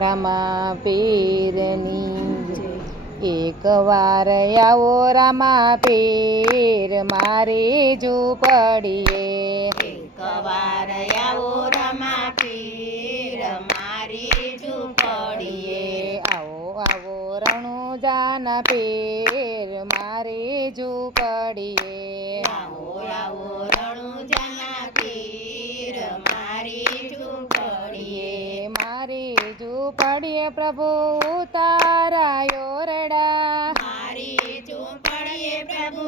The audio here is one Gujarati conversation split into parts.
રામા પીરની એક વાર આવો રામા પીર મારી ઝૂંપડીએ. એક વાર આવો રમા પીર મારી ઝૂંપડીએ. આવો આવો રણુજાના પીર મારી ઝૂંપડીએ. આવો આવો રણુજાના પીર મારી ઝૂંપડીએ. મારી ઝૂંપડીએ પ્રભુ ઉતારાયો રડા. મારી ઝૂંપડીએ પ્રભુ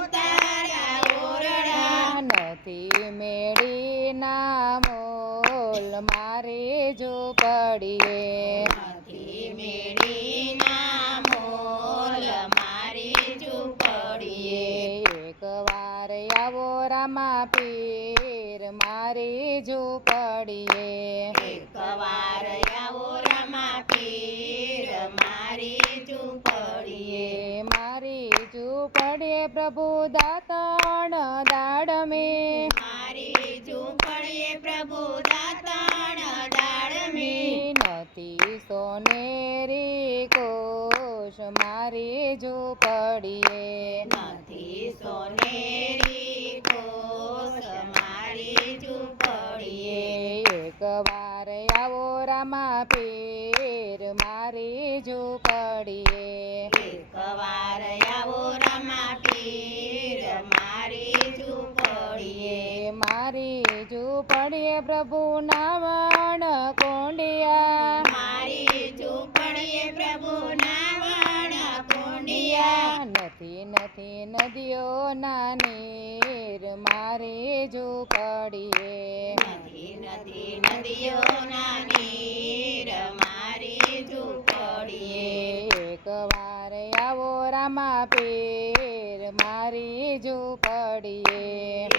ઉતારા ઓરડા. નથી મેળીના મોલ મારી ઝૂંપડીએ. નથી મેળીના મોલ મારી ઝૂંપડીએ. એક વાર આવો રામા પીર મારી ઝૂંપડીએ. એક વાર આવો રમા પીર મારી ઝૂંપડીએ. મારી ઝૂંપડીએ પ્રભુ દાતણ દાડમે. મારી ઝૂંપડીએ પ્રભુ દાતાણ દાડમે. નથી સોનેરી કોશ મારી ઝૂંપડીએ. નથી સોનેરી કોસ મારી ઝૂંપડીએ. એક વાર આવો રામા પીર મારી ઝૂંપડીએ. એક વાર આવો રમા પીર મારી ઝૂંપડીએ. મારી ઝૂંપડીએ પ્રભુ નાવણ કોંડિયા. મારી ઝૂંપડીએ પ્રભુ નાવણ કુંડિયા. નથી નથી નદીઓના નીર મારી ઝૂંપડીએ. નથી નથી નદીઓના નીર મારી ઝૂંપડીએ. એક વાર આવો રામા પીર મારી ઝૂંપડીએ.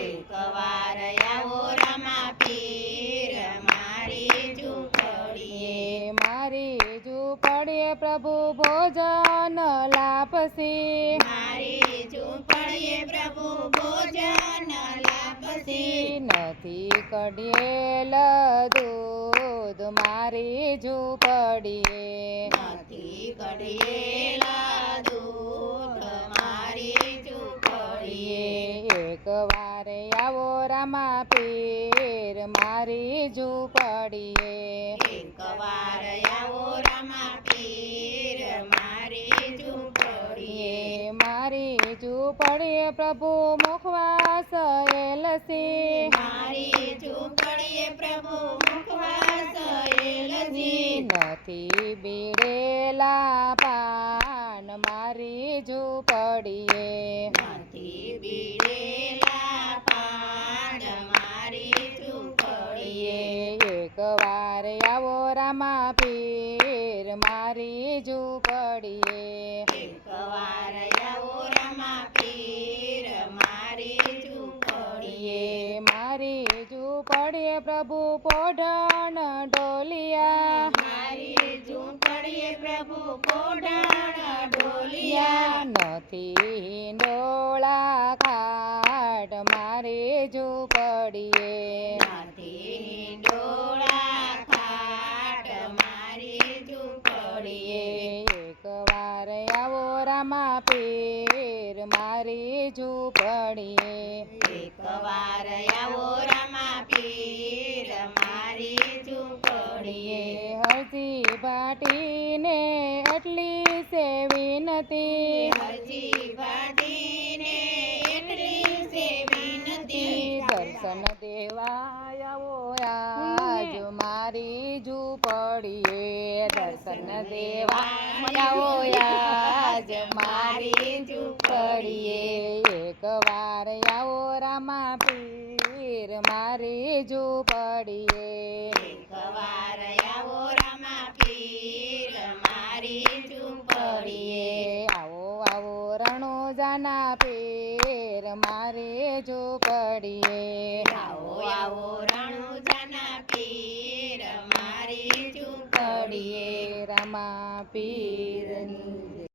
એક વાર આવો રમા પીર મારી ઝૂંપડીએ. મારી ઝૂંપડીએ પ્રભુ ભોજન લાપસી. મારી ઝૂંપડીએ પ્રભુ ભોજન લાપસી. નથી કઢિયેલ દૂધ મારી ઝૂંપડીએ. નથી કઢિયેલા દૂધ મારી ઝૂંપડીએ. એક વાર આવો રામા પીર મારી ઝૂંપડીએ. એક વાર આવો રમા પીર મારી ઝૂંપડીએ. મારી ઝૂંપડીએ પ્રભુ મુખવાસ એલસી. મારી ઝૂંપડીએ પ્રભુ મુખવાસ એલસી. નથી બીડેલા પાન મારી ઝૂંપડીએ. નથી બીડેલા પાન મારી ઝૂંપડીએ. એક વાર આવો રામા પીર મારી ઝૂંપડીએ. એક વાર આવો રમા પીર મારી ઝૂંપડીએ. મારી ઝૂંપડીએ પ્રભુ પોઢણ ઢોલિયા. મારી ઝૂંપડીએ પ્રભુ પોઢણ ઢોલિયા. નથી હિંડોળા ખાટ મારી ઝૂંપડીએ. નથી હિંડોળા ખાટ મારી ઝૂંપડીએ. એક વાર આવો રામા પીર મારી ઝૂંપડીએ. એક વાર આવો રમા પીર મારી ઝૂંપડીએ. હરજી ભાટીને એટલી સે વિનતી. હરજી ભાટીને એટલી સે વિનતી. દર્શન દેવા આવો આજ મારી ઝૂંપડીએ. દર્શન દેવા આવો આજ મારી ઝૂંપડીએ. એક વાર આવો રામા પીર મારી ઝૂંપડીએ. એક વાર આવો રમા પીર મારી ઝૂંપડીએ. આવો આવો રણુજાના પીર મારી ઝૂંપડીએ. આવો આવો રણુજાના પીર મારી ઝૂંપડીએ. રામા પીરની